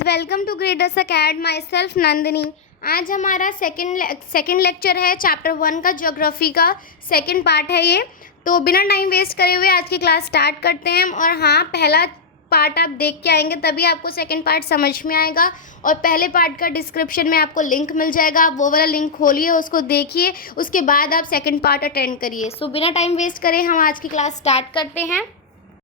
Guys, welcome to graders acad. Myself Nandini. आज हमारा second lecture है चैप्टर 1 का, ज्योग्राफी का सेकंड पार्ट है ये। तो बिना टाइम वेस्ट करे हुए आज की क्लास स्टार्ट करते हैं। और हाँ, पहला पार्ट आप देख के आएंगे तभी आपको सेकंड पार्ट समझ में आएगा। और पहले पार्ट का डिस्क्रिप्शन में आपको लिंक मिल जाएगा, आप वो वाला लिंक खोलिए, उसको देखिए, उसके बाद आप सेकंड पार्ट अटेंड करिए। सो बिना टाइम वेस्ट करें हम आज की क्लास स्टार्ट करते हैं।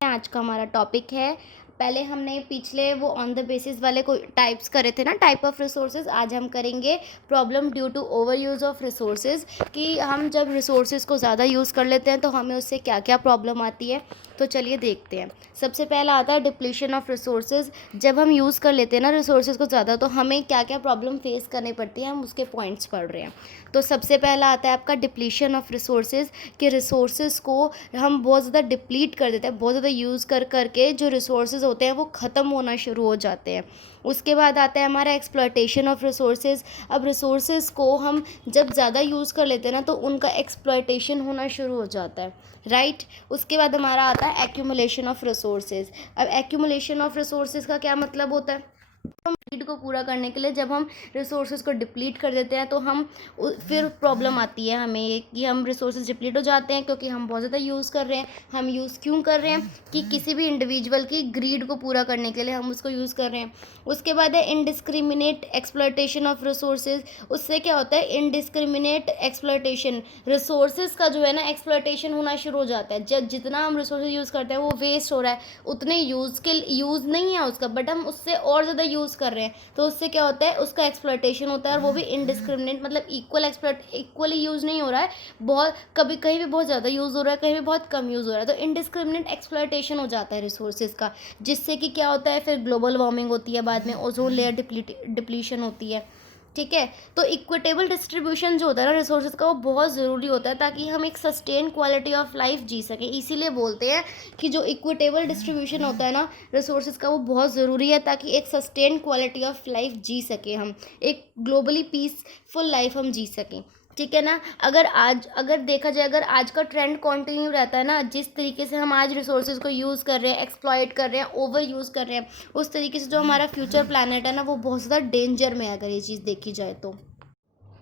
आज का हमारा टॉपिक है, पहले हमने पिछले वो ऑन द बेसिस वाले को टाइप्स करे थे ना, टाइप ऑफ रिसोर्सेज। आज हम करेंगे problem due to over use of resources, कि हम जब रिसोर्सेज को ज़्यादा यूज़ कर लेते हैं तो हमें उससे क्या क्या प्रॉब्लम आती है। तो चलिए देखते हैं। सबसे पहला आता है डिप्लीशन ऑफ रिसोर्सेज। जब हम यूज़ कर लेते हैं ना रिसोर्सेज को ज़्यादा, तो हमें क्या क्या प्रॉब्लम फेस करनी पड़ती है, हम उसके पॉइंट्स पढ़ रहे हैं। तो सबसे पहला आता है आपका डिप्लीशन ऑफ रिसोर्सेज, कि रिसोर्सेज को हम बहुत ज़्यादा डिप्लीट कर देते हैं, बहुत ज़्यादा यूज़ कर करके जो रिसोर्सेज होते हैं वो ख़त्म होना शुरू हो जाते हैं। उसके बाद आता है हमारा एक्सप्लॉयटेशन ऑफ रिसोर्सेज। अब रिसोर्सेज को हम जब ज़्यादा यूज़ कर लेते हैं ना, तो उनका एक्सप्लॉयटेशन होना शुरू हो जाता है, राइट। उसके बाद हमारा आता है एक्यूमुलेशन ऑफ रिसोर्सेज। अब एक्यूमुलेशन ऑफ रिसोर्सेज का क्या मतलब होता है? नीड को पूरा करने के लिए जब हम रिसोर्सेज को डिप्लीट कर देते हैं तो हम फिर प्रॉब्लम आती है हमें ये, कि हम रिसोर्सेज डिप्लीट हो जाते हैं क्योंकि हम बहुत ज़्यादा यूज़ कर रहे हैं। हम यूज़ क्यों कर रहे हैं? कि किसी भी इंडिविजुअल की ग्रीड को पूरा करने के लिए हम उसको यूज़ कर रहे हैं। उसके बाद है इनडिस्क्रिमिनेट एक्सप्लॉयटेशन ऑफ रिसोर्सेज। उससे क्या होता है? इनडिस्क्रिमिनेट एक्सप्लॉयटेशन, रिसोर्सेज का जो है ना एक्सप्लॉयटेशन होना शुरू हो जाता है। जब जितना हम रिसोर्सेज यूज़ करते हैं वो वेस्ट हो रहा है, उतने यूज़ नहीं है उसका, बट हम उससे और ज़्यादा यूज़ कर रहे हैं, तो उससे क्या होता है? उसका एक्सप्लॉयटेशन होता है, और वो भी इनडिस्क्रिमिनेट, मतलब इक्वली यूज़ नहीं हो रहा है, बहुत कभी कहीं भी बहुत ज़्यादा यूज़ हो रहा है, कहीं भी बहुत कम यूज़ हो रहा है। तो इनडिस्क्रिमिनेट एक्सप्लॉयटेशन हो जाता है रिसोर्सेज का, जिससे कि क्या होता है? फिर ग्लोबल वार्मिंग होती है, बाद में ओजोन लेयर डिप्लीशन होती है, ठीक है। तो इक्विटेबल डिस्ट्रीब्यूशन जो होता है ना रिसोर्सेज का, वो बहुत ज़रूरी होता है ताकि हम एक सस्टेन क्वालिटी ऑफ लाइफ जी सकें। इसीलिए बोलते हैं कि जो इक्विटेबल डिस्ट्रीब्यूशन होता है ना रिसोर्सेज का, वो बहुत ज़रूरी है ताकि एक सस्टेन क्वालिटी ऑफ लाइफ जी सकें, हम एक ग्लोबली पीसफुल लाइफ हम जी सकें, ठीक है ना। अगर देखा जाए, अगर आज का ट्रेंड कंटिन्यू रहता है ना, जिस तरीके से हम आज रिसोर्सेज को यूज़ कर रहे हैं, एक्सप्लॉयट कर रहे हैं, ओवर यूज़ कर रहे हैं, उस तरीके से जो हमारा फ्यूचर प्लानट है ना, वो बहुत ज़्यादा डेंजर में है, अगर ये चीज़ देखी जाए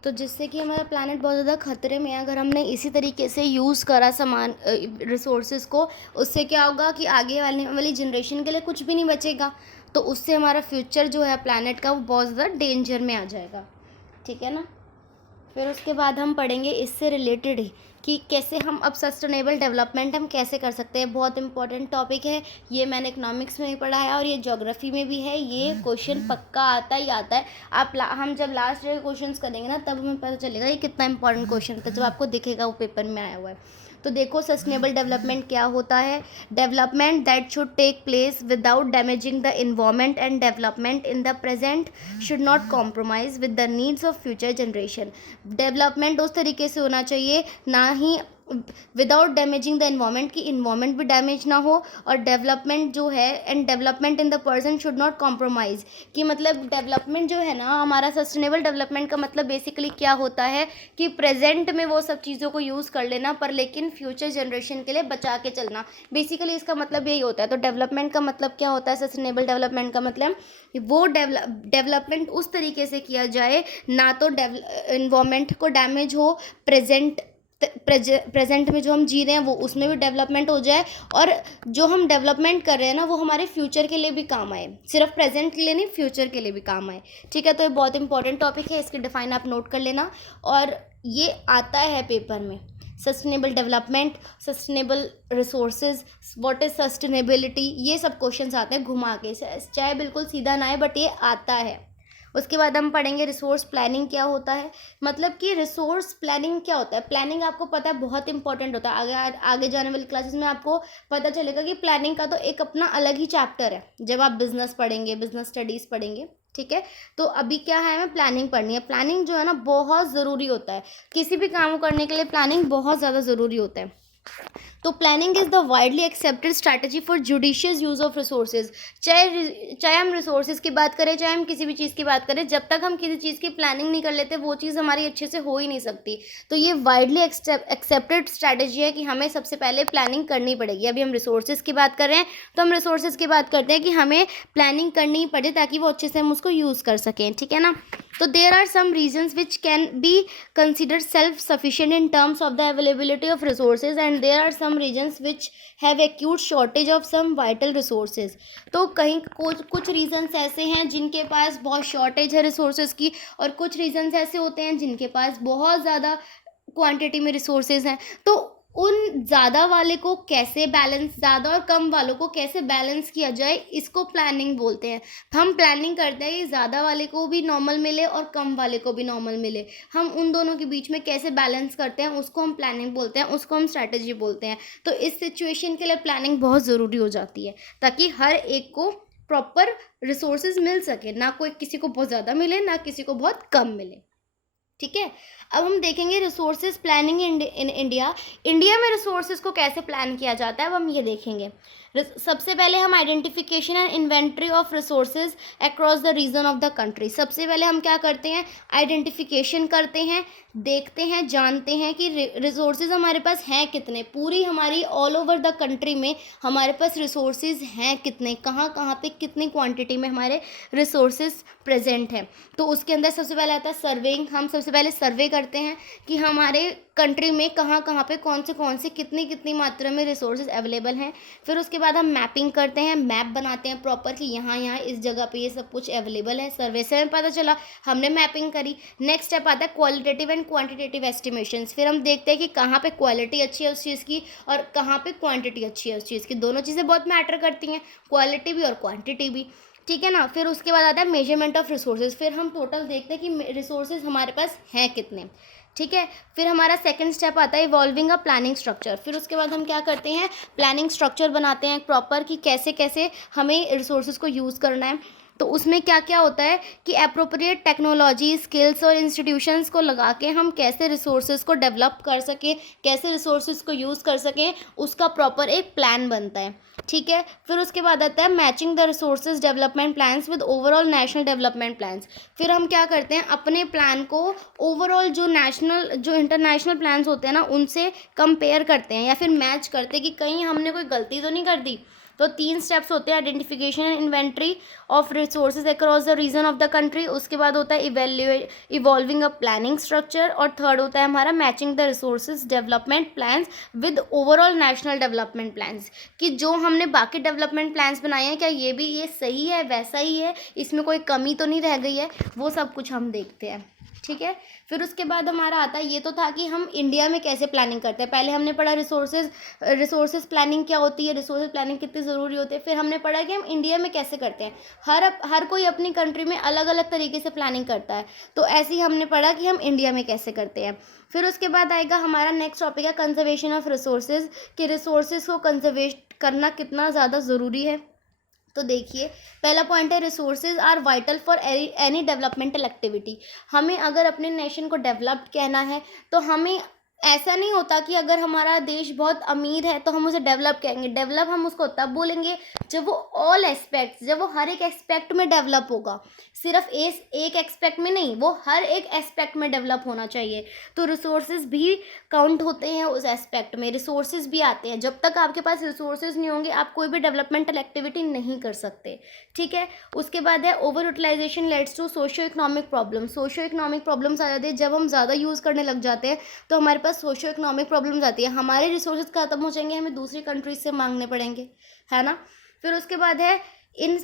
तो जिससे कि हमारा प्लानट बहुत ज़्यादा खतरे में है। अगर हमने इसी तरीके से यूज़ करा सामान रिसोर्सेज को, उससे क्या होगा कि आगे वाली जनरेशन के लिए कुछ भी नहीं बचेगा। तो उससे हमारा फ्यूचर जो है प्लानट का, वो बहुत ज़्यादा डेंजर में आ जाएगा, ठीक है ना। फिर उसके बाद हम पढ़ेंगे इससे रिलेटेड ही कि कैसे हम अब सस्टेनेबल डेवलपमेंट हम कैसे कर सकते हैं। बहुत इंपॉर्टेंट टॉपिक है ये, मैंने इकोनॉमिक्स में भी पढ़ा है और ये ज्योग्राफी में भी है। ये क्वेश्चन पक्का आता ही आता है। हम जब लास्ट ईयर क्वेश्चंस करेंगे ना, तब हमें पता चलेगा ये कितना इंपॉर्टेंट क्वेश्चन था, जब आपको दिखेगा वो पेपर में आया हुआ है। तो देखो, सस्टेनेबल डेवलपमेंट क्या होता है? Development that should take place without damaging the environment, and development in the present should not compromise with the needs of future generation. Development उस तरीके से होना चाहिए, ना ही विदाउट डैमेजिंग द इन्वायरमेंट, की इन्वायरमेंट भी डैमेज ना हो, और डेवलपमेंट जो है, and development in the person should not compromise, कि मतलब डेवलपमेंट जो है ना हमारा, सस्टेनेबल डेवलपमेंट का मतलब बेसिकली क्या होता है कि प्रेजेंट में वो सब चीज़ों को यूज़ कर लेना, पर लेकिन फ्यूचर जनरेशन के लिए बचा के चलना। बेसिकली इसका मतलब यही होता है। तो डेवलपमेंट का मतलब क्या होता है? सस्टेनेबल डेवलपमेंट का मतलब वो डेवलपमेंट उस तरीके से किया जाए, ना तो इन्वायरमेंट को डैमेज हो, प्रेजेंट में जो हम जी रहे हैं वो उसमें भी डेवलपमेंट हो जाए, और जो हम डेवलपमेंट कर रहे हैं ना वो हमारे फ्यूचर के लिए भी काम आए, सिर्फ प्रेजेंट के लिए नहीं, फ्यूचर के लिए भी काम आए, ठीक है। तो ये बहुत इंपॉर्टेंट टॉपिक है, इसके डिफाइन आप नोट कर लेना। और ये आता है पेपर में, sustainable development, sustainable resources, what is sustainability, ये सब क्वेश्चंस आते हैं घुमा के, चाहे बिल्कुल सीधा ना आए, बट ये आता है। उसके बाद हम पढ़ेंगे रिसोर्स प्लानिंग क्या होता है। मतलब कि रिसोर्स प्लानिंग क्या होता है? प्लानिंग आपको पता है बहुत इंपॉर्टेंट होता है। आगे जाने वाली क्लासेस में आपको पता चलेगा कि प्लानिंग का तो एक अपना अलग ही चैप्टर है, जब आप बिजनेस पढ़ेंगे, बिजनेस स्टडीज़ पढ़ेंगे, ठीक है। तो अभी क्या है, हमें प्लानिंग पढ़नी है। प्लानिंग जो है ना बहुत ज़रूरी होता है, किसी भी काम को करने के लिए प्लानिंग बहुत ज़्यादा ज़रूरी होता है। तो planning is the widely accepted strategy for judicious use of resources. चाहे हम रिसोर्सेज की बात करें, चाहे हम किसी भी चीज़ की बात करें, जब तक हम किसी चीज़ की प्लानिंग नहीं कर लेते वो चीज़ हमारी अच्छे से हो ही नहीं सकती। तो ये वाइडली एक्सेप्टेड स्ट्रैटेजी है कि हमें सबसे पहले प्लानिंग करनी पड़ेगी। अभी हम रिसोर्सेज की बात कर रहे हैं तो हम रिसोर्सेज की बात करते हैं कि हमें प्लानिंग करनी पड़े ताकि वो अच्छे से हम उसको यूज़ कर सकें, ठीक है ना। तो there are some reasons which can be considered self-sufficient in terms of the availability of resources, and there are some regions which have acute shortage of some vital resources। तो कहीं कुछ रीजन्स ऐसे हैं जिनके पास बहुत शॉर्टेज है resources की, और कुछ रीजन्स ऐसे होते हैं जिनके पास बहुत ज़्यादा क्वांटिटी में रिसोर्सेज हैं। तो उन ज़्यादा वाले को कैसे बैलेंस, ज़्यादा और कम वालों को कैसे बैलेंस किया जाए, इसको प्लानिंग बोलते हैं। हम प्लानिंग करते हैं कि ज़्यादा वाले को भी नॉर्मल मिले और कम वाले को भी नॉर्मल मिले। हम उन दोनों के बीच में कैसे बैलेंस करते हैं उसको हम प्लानिंग बोलते हैं, उसको हम स्ट्रैटेजी बोलते हैं। तो इस सिचुएशन के लिए प्लानिंग बहुत ज़रूरी हो जाती है ताकि हर एक को प्रॉपर रिसोर्सेज मिल सके, ना कोई किसी को बहुत ज़्यादा मिले ना किसी को बहुत कम मिले, ठीक है। अब हम देखेंगे रिसोर्सेज प्लानिंग इन इंडिया में रिसोर्सेज को कैसे प्लान किया जाता है, अब हम ये देखेंगे। सबसे पहले हम identification and inventory of resources across the region of the country. सबसे पहले हम क्या करते हैं, आइडेंटिफिकेशन करते हैं, देखते हैं, जानते हैं कि रिसोर्सेज हमारे पास हैं कितने, पूरी हमारी ऑल ओवर द कंट्री में हमारे पास रिसोर्सेज हैं कितने, कहाँ कहाँ पे कितनी क्वांटिटी में हमारे रिसोर्सेज प्रेजेंट हैं। तो उसके अंदर सबसे पहले आता है सर्वेइंग। हम सबसे पहले सर्वे करते हैं कि हमारे कंट्री में कहाँ कहाँ पे कौन से कितनी कितनी मात्रा में रिसोर्सेज अवेलेबल हैं। फिर उसके बाद हम मैपिंग करते हैं, मैप बनाते हैं प्रॉपर कि यहाँ यहाँ इस जगह पे ये सब कुछ अवेलेबल है। सर्वे से हमें पता चला, हमने मैपिंग करी। नेक्स्ट स्टेप आता है क्वालिटेटिव एंड क्वांटिटेटिव एस्टिमेशंस। फिर हम देखते हैं कि कहाँ पे क्वालिटी अच्छी है उस चीज़ की और कहाँ पे क्वांटिटी अच्छी है उस चीज़ की। दोनों चीज़ें बहुत मैटर करती हैं, क्वालिटी भी और क्वांटिटी भी, ठीक है ना। फिर उसके बाद आता है मेजरमेंट ऑफ रिसोर्सेज। फिर हम टोटल देखते हैं कि रिसोर्सेज हमारे पास हैं कितने, ठीक है। फिर हमारा सेकंड स्टेप आता है इवॉल्विंग अ प्लानिंग स्ट्रक्चर। फिर उसके बाद हम क्या करते हैं, प्लानिंग स्ट्रक्चर बनाते हैं प्रॉपर कि कैसे कैसे हमें रिसोर्सेज को यूज़ करना है। तो उसमें क्या क्या होता है कि अप्रोप्रिएट टेक्नोलॉजी, स्किल्स और इंस्टीट्यूशंस को लगा के हम कैसे रिसोर्सेज को डेवलप कर सकें, कैसे रिसोर्सेज को यूज़ कर सकें, उसका प्रॉपर एक प्लान बनता है, ठीक है। फिर उसके बाद आता है matching the resources development plans with overall national development plans. फिर हम क्या करते हैं, अपने प्लान को ओवरऑल जो इंटरनेशनल प्लान्स होते हैं ना उनसे कंपेयर करते हैं या फिर मैच करते हैं कि कहीं हमने कोई गलती तो नहीं कर दी। तो 3 स्टेप्स होते हैं, identification and inventory of resources across the region of the country. उसके बाद होता है इवॉल्विंग अ प्लानिंग स्ट्रक्चर, और थर्ड होता है हमारा matching the resources development plans with overall national development plans, कि जो हमने बाकी डेवलपमेंट प्लान्स बनाए हैं क्या ये सही है, वैसा ही है, इसमें कोई कमी तो नहीं रह गई है, वो सब कुछ हम देखते हैं, ठीक है। फिर उसके बाद हमारा आता है, ये तो था कि हम इंडिया में कैसे प्लानिंग करते हैं। पहले हमने पढ़ा रिसोर्सेज प्लानिंग क्या होती है, रिसोर्सेज प्लानिंग कितनी ज़रूरी होती है। फिर हमने पढ़ा कि हम इंडिया में कैसे करते हैं। हर कोई अपनी कंट्री में अलग अलग तरीके से प्लानिंग करता है, तो ऐसे ही हमने पढ़ा कि हम इंडिया में कैसे करते हैं। फिर उसके बाद आएगा हमारा नेक्स्ट टॉपिक है कंजर्वेशन ऑफ रिसोर्सेज, कि रिसोर्सेज को कंजर्वेट करना कितना ज़्यादा ज़रूरी है। तो देखिए, पहला पॉइंट है resources are vital for any developmental activity. हमें अगर अपने नेशन को डेवलप्ड कहना है तो हमें ऐसा नहीं होता कि अगर हमारा देश बहुत अमीर है तो हम उसे डेवलप कहेंगे। डेवलप हम उसको तब बोलेंगे जब वो ऑल एस्पेक्ट्स, जब वो हर एक एस्पेक्ट में डेवलप होगा, सिर्फ एक एस्पेक्ट में नहीं, वो हर एक एस्पेक्ट में डेवलप होना चाहिए। तो रिसोर्सेज भी काउंट होते हैं उस एस्पेक्ट में, रिसोर्सेज भी आते हैं। जब तक आपके पास रिसोर्सेज नहीं होंगे आप कोई भी डेवलपमेंटल एक्टिविटी नहीं कर सकते, ठीक है। उसके बाद है over utilization leads to socio economic problem. Socio economic problems आ जाती है जब हम ज़्यादा यूज़ करने लग जाते हैं, तो हमारे पास सोशियो इकोनॉमिक प्रॉब्लम्स आती है, हमारे रिसोर्सेज खत्म हो जाएंगे, हमें दूसरी कंट्रीज से मांगने पड़ेंगे, है ना। फिर उसके बाद है इन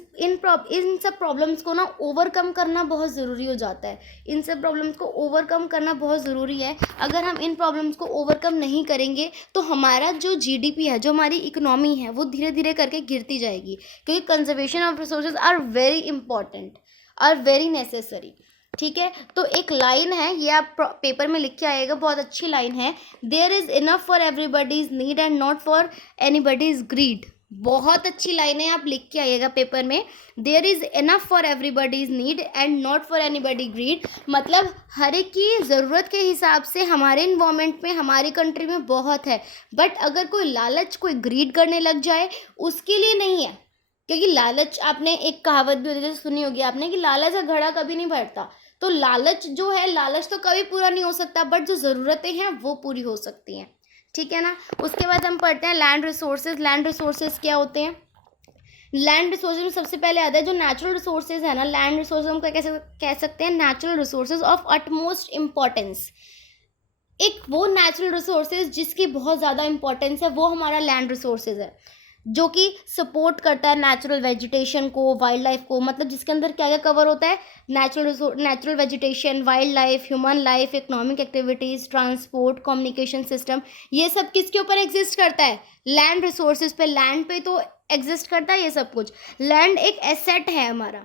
सब प्रॉब्लम्स को ना ओवरकम करना बहुत ज़रूरी हो जाता है। इन सब प्रॉब्लम्स को ओवरकम करना बहुत ज़रूरी है। अगर हम इन प्रॉब्लम्स को ओवरकम नहीं करेंगे तो हमारा जो जीडीपी है, जो हमारी इकोनॉमी है, वो धीरे धीरे करके गिरती जाएगी, क्योंकि conservation of resources are very important, are very necessary, ठीक है। तो एक लाइन है, ये आप पेपर में लिख के आएगा, बहुत अच्छी लाइन है, there is enough for everybody's need and not for anybody's greed. बहुत अच्छी लाइनें आप लिख के आइएगा पेपर में। There is enough for everybody's need and not for anybody greed. मतलब हर एक की ज़रूरत के हिसाब से हमारे इन्वायरमेंट में, हमारी कंट्री में बहुत है, बट अगर कोई लालच, कोई ग्रीड करने लग जाए, उसके लिए नहीं है। क्योंकि लालच, आपने एक कहावत भी होती है सुनी होगी आपने, कि लालच का घड़ा कभी नहीं भरता। तो लालच जो है, लालच तो कभी पूरा नहीं हो सकता, बट जो ज़रूरतें हैं वो पूरी हो सकती हैं, ठीक है ना। उसके बाद हम पढ़ते हैं लैंड रिसोर्सेज। लैंड रिसोर्सेज क्या होते हैं? लैंड रिसोर्सेज में सबसे पहले आता है जो नेचुरल रिसोर्सेज है ना, लैंड रिसोर्सेज हम कैसे कह सकते हैं? Natural resources of utmost importance. एक वो नेचुरल रिसोर्सेज जिसकी बहुत ज़्यादा इंपॉर्टेंस है, वो हमारा लैंड रिसोर्सेज है, जो कि सपोर्ट करता है नेचुरल वेजिटेशन को, वाइल्ड लाइफ को। मतलब जिसके अंदर क्या क्या कवर होता है? Natural vegetation, wild life, human life, economic activities, transport, communication system. ये सब किसके ऊपर एग्जिस्ट करता है? लैंड रिसोर्सेज पे। लैंड पे तो एग्जिस्ट करता है ये सब कुछ। लैंड एक एसेट है हमारा,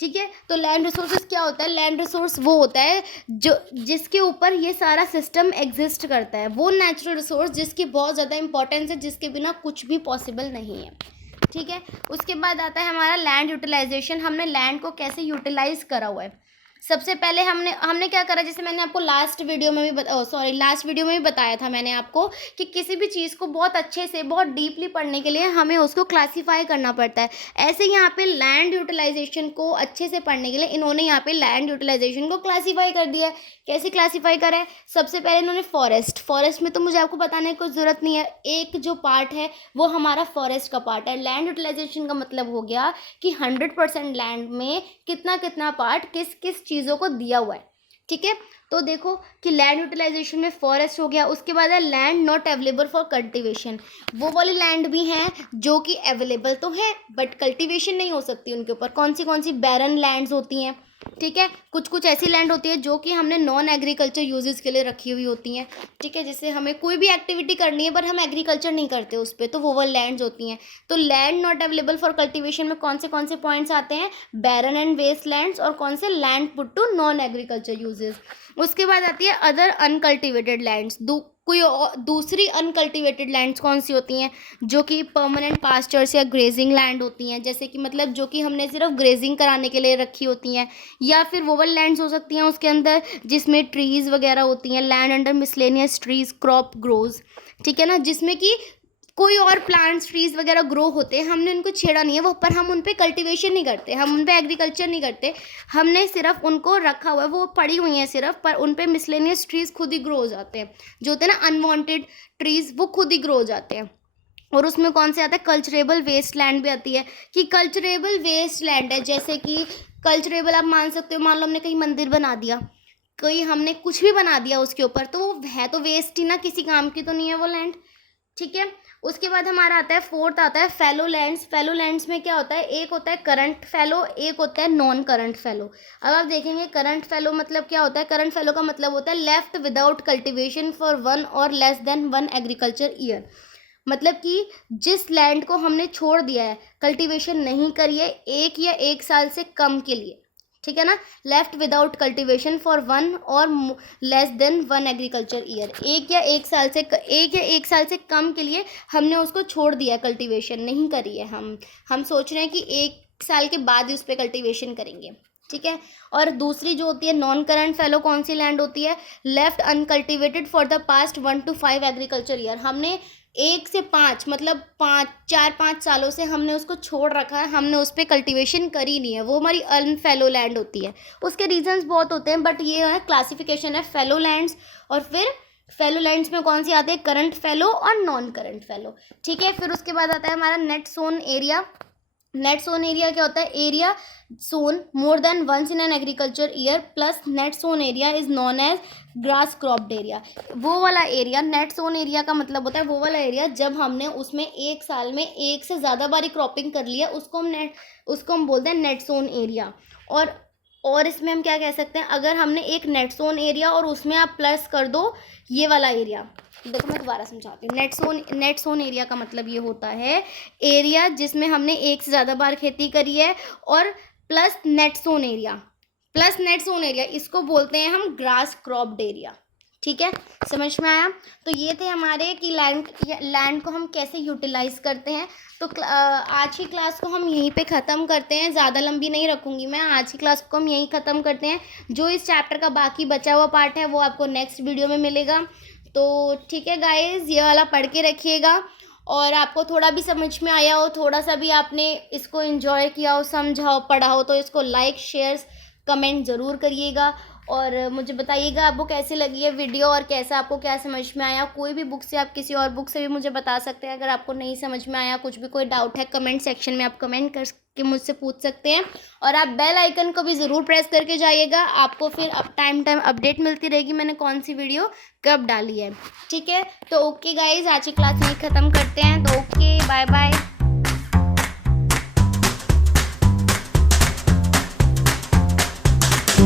ठीक है। तो लैंड रिसोर्सेज क्या होता है? लैंड रिसोर्स वो होता है जो जिसके ऊपर ये सारा सिस्टम एग्जिस्ट करता है, वो नेचुरल रिसोर्स जिसकी बहुत ज़्यादा इंपॉर्टेंस है, जिसके बिना कुछ भी पॉसिबल नहीं है, ठीक है। उसके बाद आता है हमारा लैंड यूटिलाइजेशन। हमने लैंड को कैसे यूटिलाइज करा हुआ है? सबसे पहले हमने क्या करा, जैसे मैंने आपको लास्ट वीडियो में भी बताया था मैंने आपको, कि किसी भी चीज़ को बहुत अच्छे से, बहुत डीपली पढ़ने के लिए हमें उसको क्लासीफाई करना पड़ता है। ऐसे यहाँ पे लैंड यूटिलाइजेशन को अच्छे से पढ़ने के लिए इन्होंने यहाँ पे लैंड यूटिलाइजेशन को क्लासीफाई कर दिया है। कैसे क्लासीफाई करा है? सबसे पहले इन्होंने फॉरेस्ट में तो मुझे आपको बताने की कोई ज़रूरत नहीं है, एक जो पार्ट है वो हमारा फॉरेस्ट का पार्ट है। लैंड यूटिलाइजेशन का मतलब हो गया कि 100% लैंड में कितना कितना पार्ट किस किस चीज़ों को दिया हुआ है, ठीक है। तो देखो कि लैंड यूटिलाइजेशन में फॉरेस्ट हो गया। उसके बाद है land not available for cultivation. वो वाली लैंड भी हैं जो कि अवेलेबल तो है बट कल्टीवेशन नहीं हो सकती उनके ऊपर। कौन सी बैरन लैंड्स होती हैं, ठीक है। कुछ कुछ ऐसी लैंड होती है जो कि हमने नॉन एग्रीकल्चर यूजेस के लिए रखी हुई होती हैं, ठीक है। जैसे हमें कोई भी एक्टिविटी करनी है पर हम एग्रीकल्चर नहीं करते उस पर, तो वो लैंड्स होती हैं। तो land not available for cultivation में कौन से पॉइंट्स आते हैं? बैरन एंड वेस्ट लैंड्स, और कौन से? Land put to non agriculture uses. उसके बाद आती है अदर अनकल्टिवेटेड लैंड्स। कोई दूसरी अनकल्टिवेटेड लैंड्स कौन सी होती हैं? जो कि परमानेंट पास्चर्स या ग्रेजिंग लैंड होती हैं, जैसे कि मतलब जो कि हमने सिर्फ ग्रेजिंग कराने के लिए रखी होती हैं। या फिर वोवल लैंड्स हो सकती हैं उसके अंदर, जिसमें ट्रीज़ वगैरह होती हैं। Land under miscellaneous trees crop grows, ठीक है ना, जिसमें कि कोई और प्लांट्स, ट्रीज़ वगैरह ग्रो होते हैं, हमने उनको छेड़ा नहीं है वो, पर हम उन पर कल्टीवेशन नहीं करते, हम उन पर एग्रीकल्चर नहीं करते, हमने सिर्फ उनको रखा हुआ है, वो पड़ी हुई हैं सिर्फ, पर उन पर मिसलेनियस ट्रीज़ खुद ही ग्रो हो जाते हैं, जो होते हैं ना अनवांटेड ट्रीज़, वो खुद ही ग्रो हो जाते हैं। और उसमें कौन से आता है? कल्चरेबल वेस्ट लैंड भी आती है, कि कल्चरेबल वेस्ट लैंड है, जैसे कि कल्चरेबल आप मान सकते हो, मान लो हमने कहीं मंदिर बना दिया, कोई हमने कुछ भी बना दिया उसके ऊपर, तो वो है तो वेस्ट ही ना, किसी काम की तो नहीं है वो लैंड, ठीक है। उसके बाद हमारा आता है फोर्थ, आता है फैलो लैंड्स। फैलो लैंड्स में क्या होता है? एक होता है करंट फैलो, एक होता है नॉन करंट फैलो। अब आप देखेंगे करंट फैलो मतलब क्या होता है? करंट फैलो का मतलब होता है लेफ्ट विदाउट कल्टीवेशन फॉर 1 और लेस देन 1 एग्रीकल्चर ईयर। मतलब कि जिस लैंड को हमने छोड़ दिया है, कल्टीवेशन नहीं करी है, 1 या 1 साल से कम के लिए, ठीक है ना। लेफ्ट विदाउट कल्टीवेशन फॉर 1 और लेस देन 1 एग्रीकल्चर ईयर, 1 या 1 साल से कम के लिए हमने उसको छोड़ दिया, कल्टीवेशन नहीं करी है। हम सोच रहे हैं कि 1 साल के बाद ही उस पर कल्टीवेशन करेंगे, ठीक है। और दूसरी जो होती है नॉन करंट फैलो, कौन सी लैंड होती है? Left uncultivated for the past 1 to 5 agriculture year. हमने 1 से 5 मतलब 4-5 सालों से हमने उसको छोड़ रखा है, हमने उस पर कल्टीवेशन करी नहीं है, वो हमारी अनफेलो लैंड होती है। उसके रीजंस बहुत होते हैं, बट ये है क्लासिफिकेशन है फेलो लैंड्स। और फिर फेलो लैंड्स में कौन सी आती है? करंट फेलो और नॉन करंट फेलो, ठीक है। फिर उसके बाद आता है हमारा net sown area. Net sown area क्या होता है? Area sown more than once in an agriculture year plus net sown area is known as gross cropped area. वो वाला एरिया, नेट सोन एरिया का मतलब होता है वो वाला एरिया जब हमने उसमें 1 साल में 1 से ज़्यादा बारी क्रॉपिंग कर लिया, उसको हम बोलते हैं नेट सोन एरिया। और इसमें हम क्या कह सकते हैं? अगर हमने एक नेट सोन एरिया और उसमें आप प्लस कर दो ये वाला एरिया, देखो मैं दोबारा समझाती हूँ। नेट सोन एरिया का मतलब ये होता है एरिया जिसमें हमने 1 से ज़्यादा बार खेती करी है, और प्लस नेट सोन एरिया, इसको बोलते हैं हम ग्रास क्रॉप्ड एरिया, ठीक है, समझ में आया। तो ये थे हमारे कि लैंड को हम कैसे यूटिलाइज़ करते हैं। तो आज की क्लास को हम यहीं पे ख़त्म करते हैं, ज़्यादा लंबी नहीं रखूँगी मैं। आज की क्लास को हम यहीं ख़त्म करते हैं। जो इस चैप्टर का बाकी बचा हुआ पार्ट है वो आपको नेक्स्ट वीडियो में मिलेगा। तो ठीक है गाइज़, ये वाला पढ़ के रखिएगा, और आपको थोड़ा भी समझ में आया हो, थोड़ा सा भी आपने इसको एंजॉय किया हो, समझा हो, पढ़ा हो, तो इसको लाइक शेयर कमेंट ज़रूर करिएगा, और मुझे बताइएगा आपको कैसी लगी है वीडियो और कैसा आपको क्या समझ में आया। कोई भी बुक से, आप किसी और बुक से भी मुझे बता सकते हैं। अगर आपको नहीं समझ में आया, कुछ भी कोई डाउट है, कमेंट सेक्शन में आप कमेंट करके मुझसे पूछ सकते हैं। और आप बेल आइकन को भी ज़रूर प्रेस करके जाइएगा, आपको फिर अब टाइम अपडेट मिलती रहेगी मैंने कौन सी वीडियो कब डाली है। ठीक है, तो ओके गाइज, आज की क्लास में ख़त्म करते हैं। तो ओके, बाय बाय।